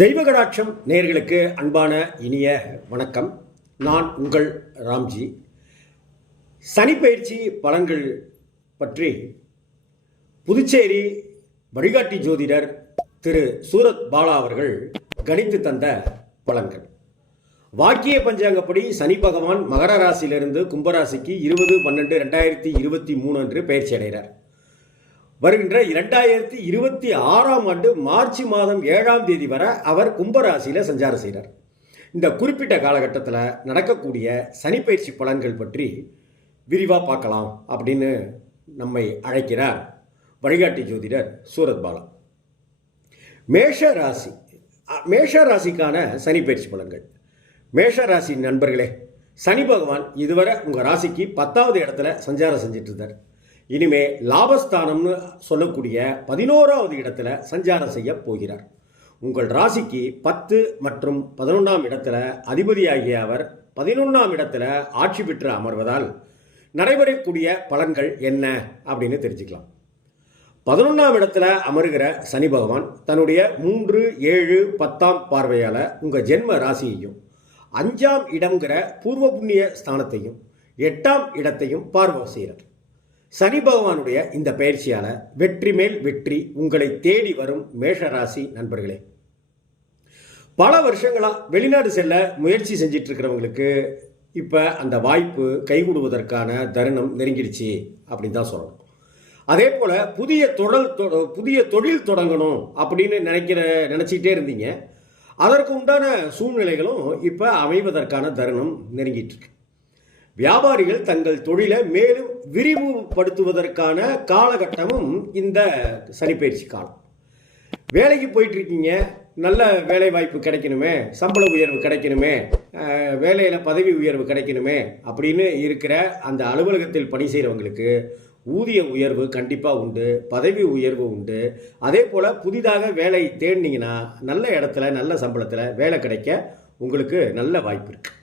தெய்வகடாட்சம் நேயர்களுக்கு அன்பான இனிய வணக்கம். நான் உங்கள் ராம்ஜி. சனிப்பயிற்சி பலன்கள் பற்றி புதுச்சேரி வழிகாட்டி ஜோதிடர் திரு சூரத் பாலா அவர்கள் கணித்து தந்த பலன்கள். வாக்கிய பஞ்சாங்கப்படி சனி பகவான் மகர ராசியிலிருந்து கும்பராசிக்கு இருபது பன்னெண்டு ரெண்டாயிரத்தி இருபத்தி மூணு அன்று பயிற்சி அடைகிறார். வருகின்ற இரண்டாயிரத்தி இருபத்தி ஆறாம் ஆண்டு மார்ச் மாதம் ஏழாம் தேதி வரை அவர் கும்பராசியில் சஞ்சாரம் செய்கிறார். இந்த குறிப்பிட்ட காலகட்டத்தில் நடக்கக்கூடிய சனிப்பயிற்சி பலன்கள் பற்றி விரிவாக பார்க்கலாம் அப்படின்னு நம்மை அழைக்கிறார் வழிகாட்டி ஜோதிடர் சூரத் பாலா. மேஷ ராசி மேஷ ராசிக்கான சனிப்பயிற்சி பலன்கள். மேஷ ராசி நண்பர்களே சனி பகவான் இதுவரை உங்கள் ராசிக்கு பத்தாவது இடத்துல சஞ்சாரம் செஞ்சுட்டு இருந்தார் இனிமே லாபஸ்தானம்னு சொல்லக்கூடிய பதினோராவது இடத்துல சஞ்சாரம் செய்ய போகிறார். உங்கள் ராசிக்கு பத்து மற்றும் பதினொன்றாம் இடத்துல அதிபதியாகிய அவர் பதினொன்றாம் இடத்துல ஆட்சி பெற்று அமர்வதால் நடைபெறக்கூடிய பலன்கள் என்ன அப்படின்னு தெரிஞ்சுக்கலாம். பதினொன்றாம் இடத்துல அமருகிற சனி பகவான் தன்னுடைய மூன்று ஏழு பத்தாம் பார்வையால் உங்கள் ஜென்ம ராசியையும் அஞ்சாம் இடம்ங்கிற பூர்வ புண்ணிய ஸ்தானத்தையும் எட்டாம் இடத்தையும் பார்வை செய்கிறார். சனி பகவானுடைய இந்த பயிற்சியால் வெற்றி மேல் வெற்றி உங்களை தேடி வரும் மேஷராசி நண்பர்களே. பல வருஷங்களா வெளிநாடு செல்ல முயற்சி செஞ்சிட்டு இருக்கிறவங்களுக்கு இப்போ அந்த வாய்ப்பு கைகூடுவதற்கான தருணம் நெருங்கிடுச்சு அப்படின்னு தான் சொல்லணும். அதே போல் புதிய தொழில் புதிய தொழில் தொடங்கணும் அப்படின்னு நினைக்கிற நினச்சிக்கிட்டே இருந்தீங்க. அதற்கு உண்டான சூழ்நிலைகளும் இப்போ அமைவதற்கான தருணம் நெருங்கிட்டு இருக்கு வியாபாரிகள் தங்கள் தொழிலை மேலும் விரிவுபடுத்துவதற்கான காலகட்டமும் இந்த சனிப்பயிற்சி காலம். வேலைக்கு போயிட்டு இருக்கீங்க நல்ல வேலை வாய்ப்பு கிடைக்கணுமே சம்பள உயர்வு கிடைக்கணுமே வேலையில் பதவி உயர்வு கிடைக்கணுமே அப்படின்னு இருக்கிற அந்த அலுவலகத்தில் பணி செய்கிறவங்களுக்கு ஊதிய உயர்வு கண்டிப்பாக உண்டு பதவி உயர்வு உண்டு. அதே போல் புதிதாக வேலை தேடினீங்கன்னா நல்ல இடத்துல நல்ல சம்பளத்தில் வேலை கிடைக்க உங்களுக்கு நல்ல வாய்ப்பு இருக்குது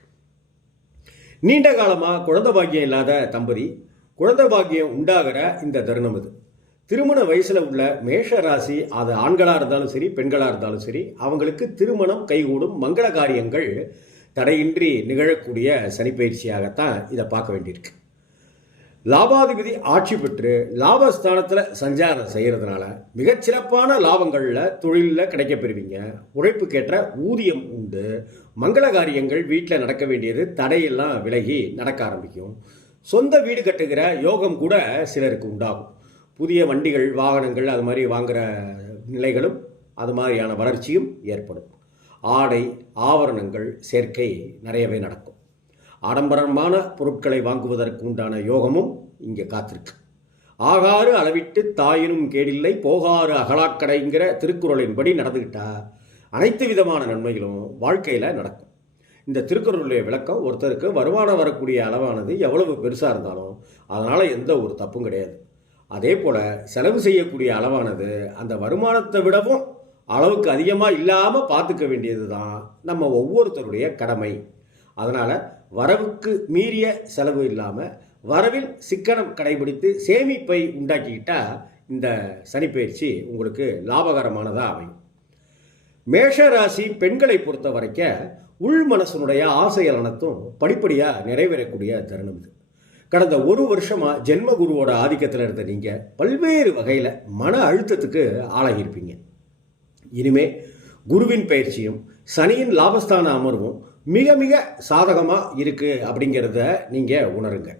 நீண்ட காலமாக குழந்தை பாக்கியம் இல்லாத தம்பதி குழந்தை பாக்கியம் உண்டாகிற இந்த தருணம் இது. திருமண வயசில் உள்ள மேஷ ராசி அது ஆண்களாக இருந்தாலும் சரி பெண்களாக இருந்தாலும் சரி அவங்களுக்கு திருமணம் கைகூடும் மங்கள காரியங்கள் தடையின்றி நிகழக்கூடிய சனிப்பயிற்சியாகத்தான் இதை பார்க்க வேண்டியிருக்கு. லாபாதிபதி ஆட்சி பெற்று லாபஸ்தானத்தில் சஞ்சாரம் செய்கிறதுனால மிகச்சிறப்பான லாபங்களில் தொழிலில் கிடைக்க பெறுவீங்க. உழைப்புக்கேற்ற ஊதியம் உண்டு. மங்கள காரியங்கள் வீட்டில் நடக்க வேண்டியது தடையெல்லாம் விலகி நடக்க ஆரம்பிக்கும். சொந்த வீடு கட்டுகிற யோகம் கூட சிலருக்கு உண்டாகும். புதிய வண்டிகள் வாகனங்கள் அது மாதிரி வாங்குகிற நிலைகளும் அது மாதிரியான வளர்ச்சியும் ஏற்படும். ஆடை ஆவரணங்கள் சேர்க்கை நிறையவே நடக்கும். ஆடம்பரமான பொருட்களை வாங்குவதற்கு உண்டான யோகமும் இங்கே காத்திருக்கு. ஆகாறு அளவிட்டு தாயினும் கேடில்லை போகாறு அகலாக்கடைங்கிற திருக்குறளின்படி நடந்துக்கிட்டா அனைத்து விதமான நன்மைகளும் வாழ்க்கையில் நடக்கும். இந்த திருக்குறளுடைய விளக்கம் ஒருத்தருக்கு வருமானம் வரக்கூடிய அளவானது எவ்வளவு பெருசாக இருந்தாலும் அதனால் எந்த ஒரு தப்பும் கிடையாது. அதே போல் செலவு செய்யக்கூடிய அளவானது அந்த வருமானத்தை விடவும் அளவுக்கு அதிகமாக இல்லாமல் பார்த்துக்க வேண்டியது தான் நம்ம ஒவ்வொருத்தருடைய கடமை. அதனால் வரவுக்கு மீறிய செலவு இல்லாமல் வரவில் சிக்கனம் கடைபிடித்து சேமிப்பை உண்டாக்கிக்கிட்டா இந்த சனிப்பயிற்சி உங்களுக்கு லாபகரமானதாக அமையும். மேஷ ராசி பெண்களை பொறுத்த வரைக்கும் உள் மனசனுடைய ஆசைகள் அனைத்தும் படிப்படியாக நிறைவேறக்கூடிய தருணம் இது. கடந்த ஒரு வருஷமாக ஜென்ம குருவோட ஆதிக்கத்தில் இருந்த நீங்கள் பல்வேறு வகையில் மன அழுத்தத்துக்கு ஆளாகியிருப்பீங்க இனிமே குருவின் பயிற்சியும் சனியின் லாபஸ்தான அமர்வும் மிக மிக சாதகமாக இருக்குது அப்படிங்கிறத நீங்கள் உணருங்க.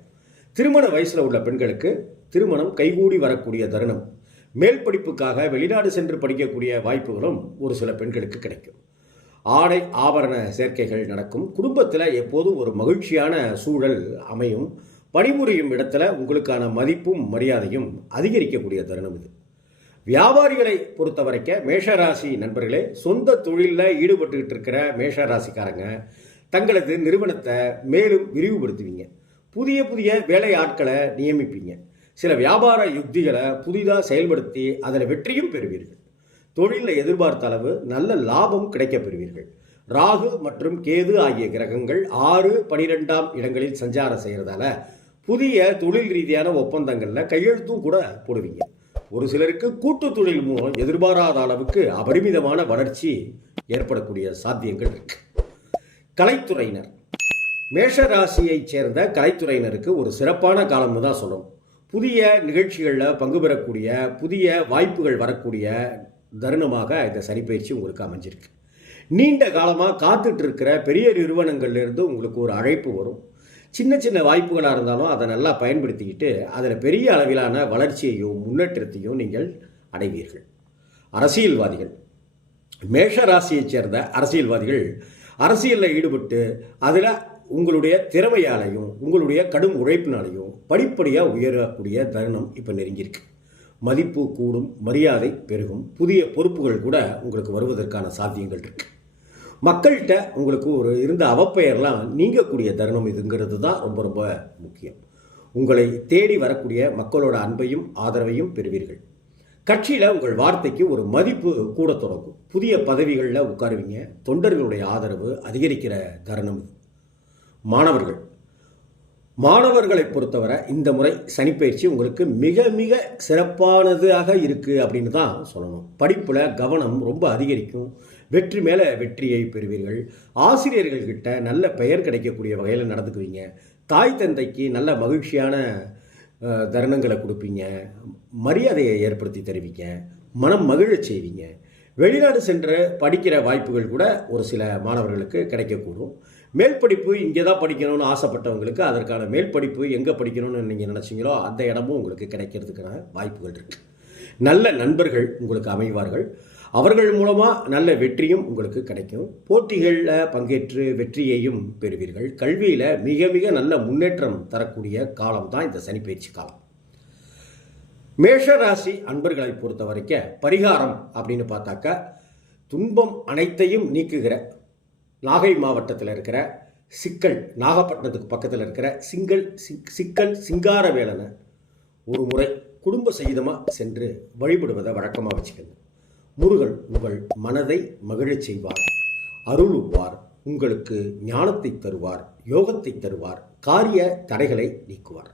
திருமண வயசில் உள்ள பெண்களுக்கு திருமணம் கைகூடி வரக்கூடிய தருணம். மேல் படிப்புக்காக வெளிநாடு சென்று படிக்கக்கூடிய வாய்ப்புகளும் ஒரு சில பெண்களுக்கு கிடைக்கும். ஆடை ஆபரண சேர்க்கைகள் நடக்கும். குடும்பத்தில் எப்போதும் ஒரு மகிழ்ச்சியான சூழல் அமையும். பணிபுரியும் இடத்துல உங்களுக்கான மதிப்பும் மரியாதையும் அதிகரிக்கக்கூடிய தருணம் இது. வியாபாரிகளை பொறுத்த வரைக்கும் மேஷராசி நண்பர்களே சொந்த தொழிலில் ஈடுபட்டுக்கிட்டு இருக்கிற மேஷராசிக்காரங்க தங்களது நிறுவனத்தை மேலும் விரிவுபடுத்துவீங்க. புதிய புதிய வேலை ஆட்களை நியமிப்பீங்க. சில வியாபார யுக்திகளை புதிதாக செயல்படுத்தி அதில் வெற்றியும் பெறுவீர்கள். தொழிலில் எதிர்பார்த்த அளவு நல்ல லாபம் கிடைக்கப் பெறுவீர்கள். ராகு மற்றும் கேது ஆகிய கிரகங்கள் ஆறு பனிரெண்டாம் இடங்களில் சஞ்சாரம் செய்கிறதால புதிய தொழில் ரீதியான ஒப்பந்தங்களில் கையெழுத்தும் கூட போடுவீங்க. ஒரு சிலருக்கு கூட்டு தொழில் மூலம் எதிர்பாராத அளவுக்கு அபரிமிதமான வளர்ச்சி ஏற்படக்கூடிய சாத்தியங்கள் இருக்கு. கலைத்துறையினர். மேஷ ராசியைச் சேர்ந்த கலைத்துறையினருக்கு ஒரு சிறப்பான காலம்னு தான் சொல்லணும். புதிய நிகழ்ச்சிகளில் பங்கு பெறக்கூடிய புதிய வாய்ப்புகள் வரக்கூடிய தருணமாக இந்த சனிப்பயிற்சி உங்களுக்கு அமைஞ்சிருக்கு. நீண்ட காலமாக காத்துட்டு இருக்கிற பெரிய நிறுவனங்கள்லேருந்து உங்களுக்கு ஒரு அழைப்பு வரும். சின்ன சின்ன வாய்ப்புகளாக இருந்தாலும் அதை நல்லா பயன்படுத்திக்கிட்டு அதில் பெரிய அளவிலான வளர்ச்சியையும் முன்னேற்றத்தையும் நீங்கள் அடைவீர்கள். அரசியல்வாதிகள். மேஷ ராசியைச் சேர்ந்த அரசியல்வாதிகள் அரசியலில் ஈடுபட்டு அதில் உங்களுடைய திறமையாலையும் உங்களுடைய கடும் உழைப்பினாலையும் படிப்படியாக உயரக்கூடிய தருணம் இப்போ நெருங்கியிருக்கு. மதிப்பு கூடும் மரியாதை பெருகும். புதிய பொறுப்புகள் கூட உங்களுக்கு வருவதற்கான சாத்தியங்கள் இருக்குது மக்கள்கிட்ட உங்களுக்கு ஒரு இருந்த அவப்பெயர்லாம் நீங்கக்கூடிய தருணம் இதுங்கிறது தான் ரொம்ப ரொம்ப முக்கியம். உங்களை தேடி வரக்கூடிய மக்களோட அன்பையும் ஆதரவையும் பெறுவீர்கள். கட்சியில் உங்கள் வார்த்தைக்கு ஒரு மதிப்பு கூட தொடங்கும். புதிய பதவிகளில் உட்காருவீங்க. தொண்டர்களுடைய ஆதரவு அதிகரிக்கிற தருணம் இது. மாணவர்கள். மாணவர்களை பொறுத்தவரை இந்த முறை சனிப்பயிற்சி உங்களுக்கு மிக மிக சிறப்பானதாக இருக்குது அப்படின்னு தான் சொல்லணும். படிப்பில் கவனம் ரொம்ப அதிகரிக்கும். வெற்றி மேலே வெற்றியை பெறுவீர்கள். ஆசிரியர்கள்கிட்ட நல்ல பெயர் கிடைக்கக்கூடிய வகையில் நடந்துக்குவீங்க. தாய் தந்தைக்கு நல்ல மகிழ்ச்சியான தருணங்களை கொடுப்பீங்க. மரியாதையை ஏற்படுத்தி தருவீங்க. மனம் மகிழச் செய்வீங்க. வெளிநாடு சென்று படிக்கிற வாய்ப்புகள் கூட ஒரு சில மாணவர்களுக்கு கிடைக்கக்கூடும். மேல் படிப்பு இங்கே தான் படிக்கணும்னு ஆசைப்பட்டவங்களுக்கு அதற்கான மேல் படிப்பு எங்கே படிக்கணும்னு நீங்கள் நினச்சிங்களோ அந்த இடமும் உங்களுக்கு கிடைக்கிறதுக்கான வாய்ப்புகள் இருக்குது நல்ல நண்பர்கள் உங்களுக்கு அமைவார்கள். அவர்கள் மூலமாக நல்ல வெற்றியும் உங்களுக்கு கிடைக்கும். போட்டிகளில் பங்கேற்று வெற்றியையும் பெறுவீர்கள். கல்வியில் மிக மிக நல்ல முன்னேற்றம் தரக்கூடிய காலம் தான் இந்த சனிப்பயிற்சி காலம். மேஷ ராசி அன்பர்களை பொறுத்த வரைக்கும் பரிகாரம் அப்படின்னு பார்த்தாக்க துன்பம் அனைத்தையும் நீக்குகிற நாகை மாவட்டத்தில் இருக்கிற சிக்கல் நாகப்பட்டினத்துக்கு பக்கத்தில் இருக்கிற சிங்கல் சிக்- சிக்கல் சிங்காரவேலனை ஒரு முறை குடும்ப சகிதமாக சென்று வழிபடுவதை வழக்கமாக வச்சுக்கோங்க. முருகன் உங்கள் மனதை மகிழச் செய்வார். அருளுவார் உங்களுக்கு ஞானத்தை தருவார் யோகத்தை தருவார் காரிய தடைகளை நீக்குவார்.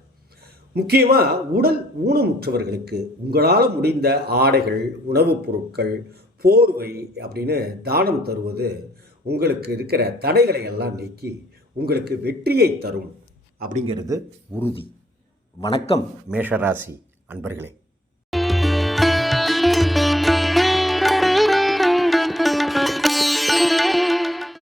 முக்கியமாக உடல் ஊனமுற்றவர்களுக்கு உங்களால் முடிந்த ஆடைகள் உணவுப் பொருட்கள் போர்வை அப்படின்னு தானம் தருவது உங்களுக்கு இருக்கிற தடைகளை எல்லாம் நீக்கி உங்களுக்கு வெற்றியை தரும் அப்படிங்கிறது உறுதி. வணக்கம் மேஷராசி அன்பர்களே.